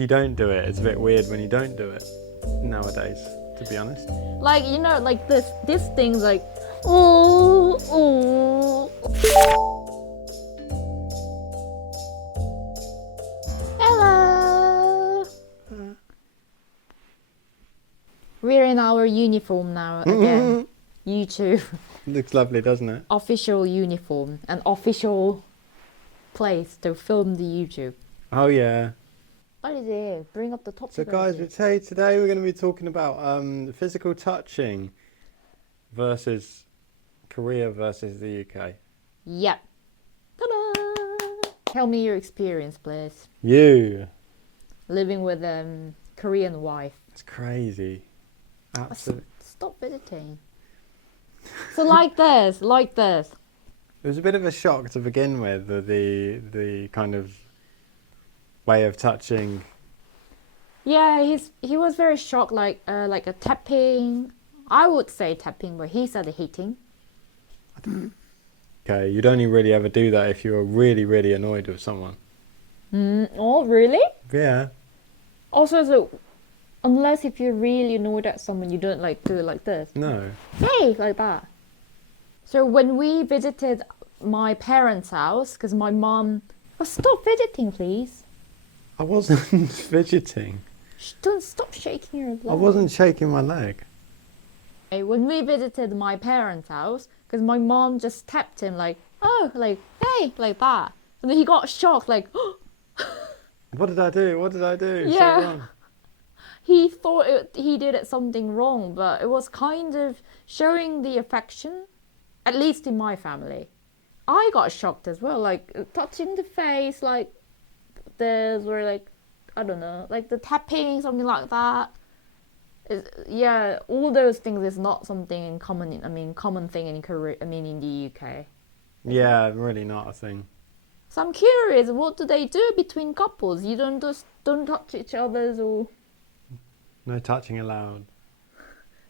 you don't do it, it's a bit weird when you don't do it nowadays, to be honest. Like, you know, like this thing's like, ooh, ooh. Hello. We're in our uniform now again. YouTube. Looks lovely, doesn't it? Official uniform. An official place to film the YouTube. Oh yeah. 빨리 bring up the topic. So guys, today we're going to be talking about physical touching versus Korea versus the UK. Yep. Ta-da! Tell me your experience, please. You. Living with a Korean wife. It's crazy. Absolutely. Stop visiting. So like this. It was a bit of a shock to begin with, the kind of way of touching. Yeah, he was very shocked, like a tapping. I would say tapping, but he said hitting. Okay, you'd only really ever do that if you were really, really annoyed with someone. Oh, really? Yeah. Also, so unless if you're really annoyed at someone, you don't like do it like this. No. Hey, like that. So when we visited my parents' house, because my mom, stop fidgeting, please. I wasn't fidgeting. Don't stop shaking your leg. I wasn't shaking my leg. When we visited my parents' house, because my mom just tapped him like, oh, like, hey, like that. And then he got shocked, like, What did I do? What did I do? Yeah. So wrong. He thought he did something wrong, but it was kind of showing the affection, at least in my family. I got shocked as well, like touching the face, like this, or like, I don't know, like the tapping, something like that. Yeah, all those things is not something in common. Common thing in Korea. In the UK. Yeah, really not a thing. So I'm curious, what do they do between couples? You don't touch each other's or No touching allowed.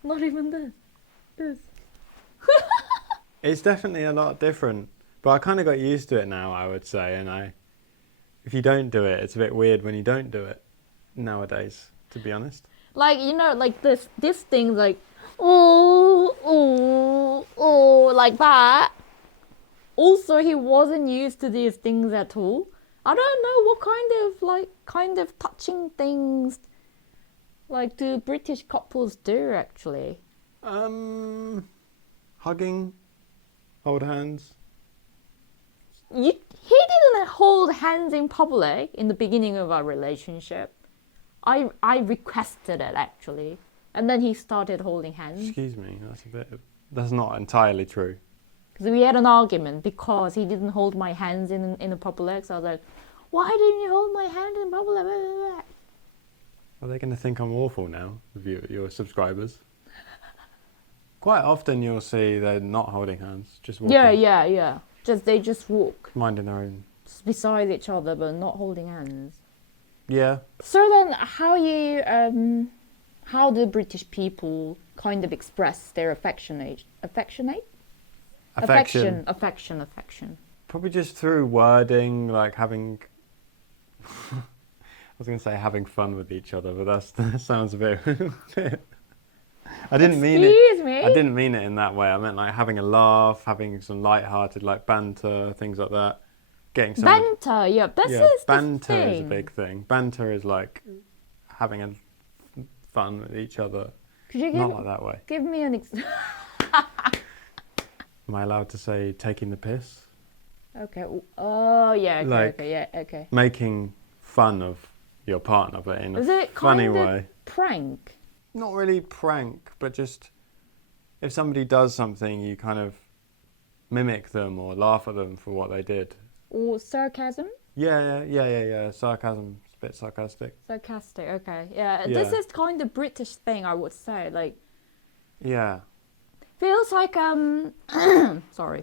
not even this. It's definitely a lot different, but I kind of got used to it now, I would say. And if you don't do it, it's a bit weird when you don't do it nowadays, to be honest. Like, you know, like this thing, like, oh, like that. Also, he wasn't used to these things at all. I don't know what kind of touching things, like, do British couples do actually? Hugging, hold hands. He didn't hold hands in public in the beginning of our relationship. I requested it actually, and then he started holding hands. Excuse me, that's not entirely true. Because we had an argument because he didn't hold my hands in the public. So I was like, why didn't you hold my hand in public? Are they going to think I'm awful now, your subscribers? Quite often you'll see they're not holding hands, just walking. Yeah. They just walk Minding their own. beside each other, but not holding hands. Yeah. So then, how do British people kind of express their affection? Probably just through wording, like having... I was going to say having fun with each other, but that sounds a bit... I didn't mean it in that way. I meant like having a laugh, having some light-hearted like banter, things like that. Getting some banter, yeah. Banter is a big thing. Banter is like having fun with each other. Could you not like that way. Give me an Am I allowed to say taking the piss? Okay. Oh yeah. Okay. Making fun of your partner, but in a funny way. Prank? Not really prank, but just if somebody does something, you kind of mimic them or laugh at them for what they did. Or sarcasm? Yeah. Sarcasm, a bit sarcastic. Sarcastic, okay. Yeah, this is kind of British thing, I would say. Like, yeah. Feels like, sorry.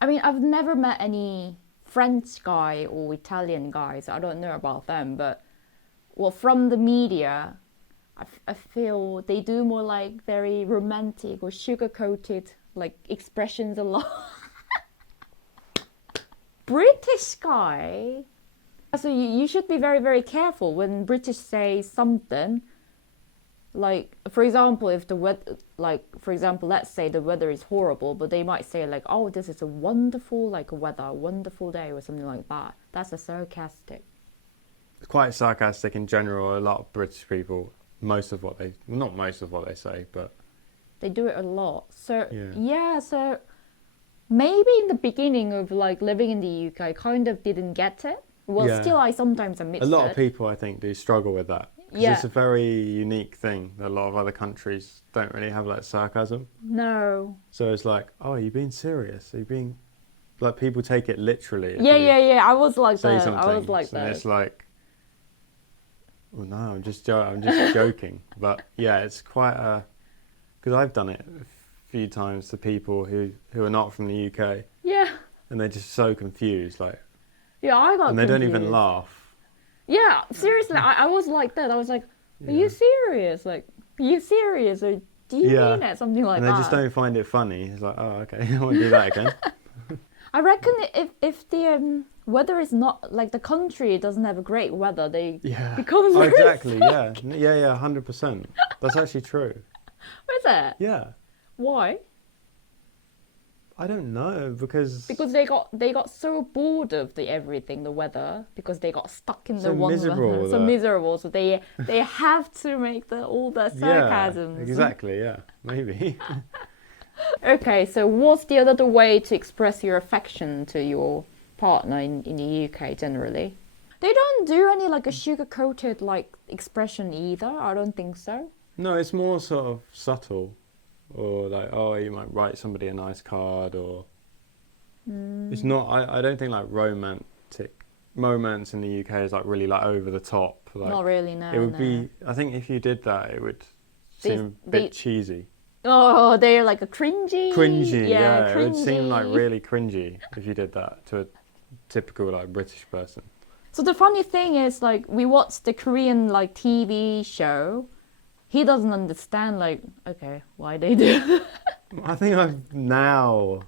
I've never met any French guy or Italian guys. I don't know about them, but, well, from the media, I feel they do more like very romantic or sugar-coated, like, expressions a lot. British guy, So you should be very, very careful when British say something. Like, for example, if the weather, like, for example, let's say the weather is horrible, but they might say like, oh, this is a wonderful, like, weather, wonderful day or something like that. That's a sarcastic. It's quite sarcastic in general. A lot of British people, most of what they, well, not most of what they say, but they do it a lot. So yeah, so maybe in the beginning of like living in the UK, I kind of didn't get it. Well, yeah. still, I sometimes admit a lot it. of people, I think, do struggle with that. Yeah. It's a very unique thing. A lot of other countries don't really have like sarcasm. No. So it's like, oh, are you being serious? Are you being, like, people take it literally. Yeah. I was like say that. something, I was like and that. it's like, well, no, I'm just joking. But yeah, it's quite a, because I've done it a few times to people who are not from the UK. Yeah. And they're just so confused, like. Yeah, I got And they confused. don't even laugh. Yeah, seriously, I was like that. I was like, are you serious? Like, are you serious? Or do you mean it? Something like that. And they just don't find it funny. It's like, oh, okay, I won't do that again. I reckon if the weather is not, like, the country doesn't have a great weather, they become very exactly, yeah. Yeah, 100%. That's actually true. Is it? Yeah. Why? I don't know, because they got so bored of the weather, because they got stuck in so the one miserable weather, so miserable. So they have to make all the sarcasms. Yeah, exactly. Yeah, maybe. Okay, so what's the other way to express your affection to your partner in the UK generally? They don't do any like a sugar-coated like expression either. I don't think so. No, it's more sort of subtle. Or like, oh, you might write somebody a nice card, or it's not. I don't think like romance in the UK is like really like over the top. Like, not really, no. It would be. I think if you did that, it would seem a bit cheesy. Oh, they're like a cringy. Cringy, yeah. Cringy. It would seem like really cringy if you did that to a typical like British person. So the funny thing is, like, we watched the Korean like TV show. He doesn't understand, like, okay, why they do. I think now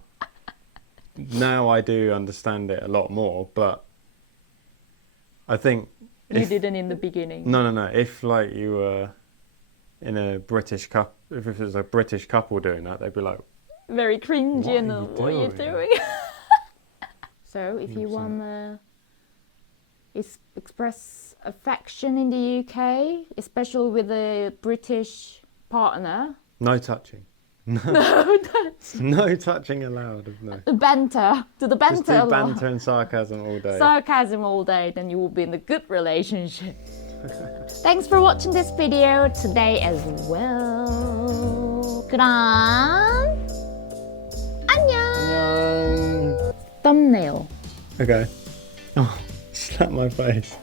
I do understand it a lot more, but I think you didn't in the beginning. No. If like you were in a British couple, if it was a British couple doing that, they'd be like, very cringy, and what are you doing? So if 100%. You wanna express affection in the UK, especially with a British partner. No touching. No touch. No touching allowed. No. Banter. Do the banter. Just do banter and sarcasm all day. Sarcasm all day, then you will be in a good relationship. Thanks for watching this video today as well. 그럼 안녕. Thumbnail. Okay. Oh, slap my face.